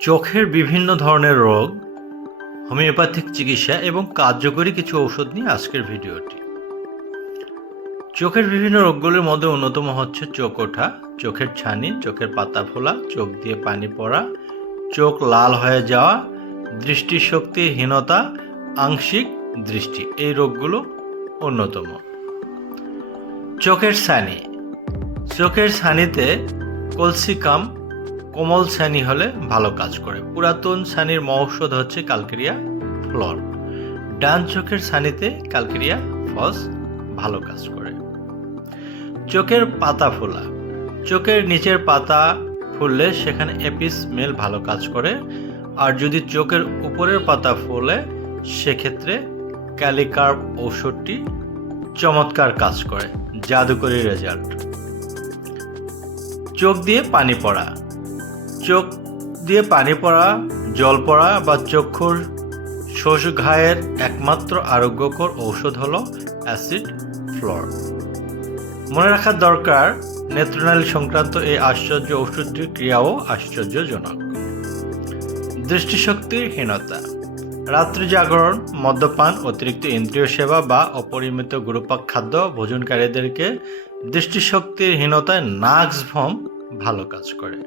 চোখের বিভিন্ন ধরনের রোগ, হোমিওপ্যাথিক চিকিৎসা এবং কার্যকরী কিছু ঔষধ নিয়ে আজকের ভিডিওটি। চোখের বিভিন্ন রোগগুলির মধ্যে অন্যতম হচ্ছে চোখ ওঠা, চোখের ছানি, চোখের পাতা ফোলা, চোখ দিয়ে পানি পড়া, চোখ লাল হয়ে যাওয়া, দৃষ্টিশক্তিহীনতা, আংশিক দৃষ্টি, এই রোগগুলো অন্যতম। চোখের ছানি, চোখের ছানিতে কলসিকাম কোমল ছানি হলে ভালো কাজ করে। পুরাতন ছানির মহৌষধ হচ্ছে কালকেরিয়া ফ্লর। ডান চোখের ছানিতে কালকেরিয়া ফস ভালো কাজ করে। চোখের পাতা ফোলা। চোখের নিচের পাতা ফুললে সেখানে এপিস মেল ভালো কাজ করে। আর যদি চোখের উপরের পাতা ফুলে, সেক্ষেত্রে ক্যালিকার্প ঔষধটি চমৎকার কাজ করে। জাদুকরি রেজাল্ট। চোখ দিয়ে পানি পড়া। চোখ দিয়ে পানি পড়া, জল পড়া বা চক্ষুর শোষ ঘায়ের একমাত্র আরোগ্যকর ঔষধ হলো অ্যাসিড ফ্লোর। মনে রাখার দরকার, নেত্রনালী সংক্রান্ত এই আশ্চর্য ওষুধটির ক্রিয়াও আশ্চর্যজনক। দৃষ্টিশক্তির হীনতা রাত্রি জাগরণ, মদ্যপান, অতিরিক্ত ইন্দ্রিয় সেবা বা অপরিমিত গুরুপাক খাদ্য ভোজনকারীদেরকে দৃষ্টিশক্তির হীনতায় নাক্স ভম ভালো কাজ করে।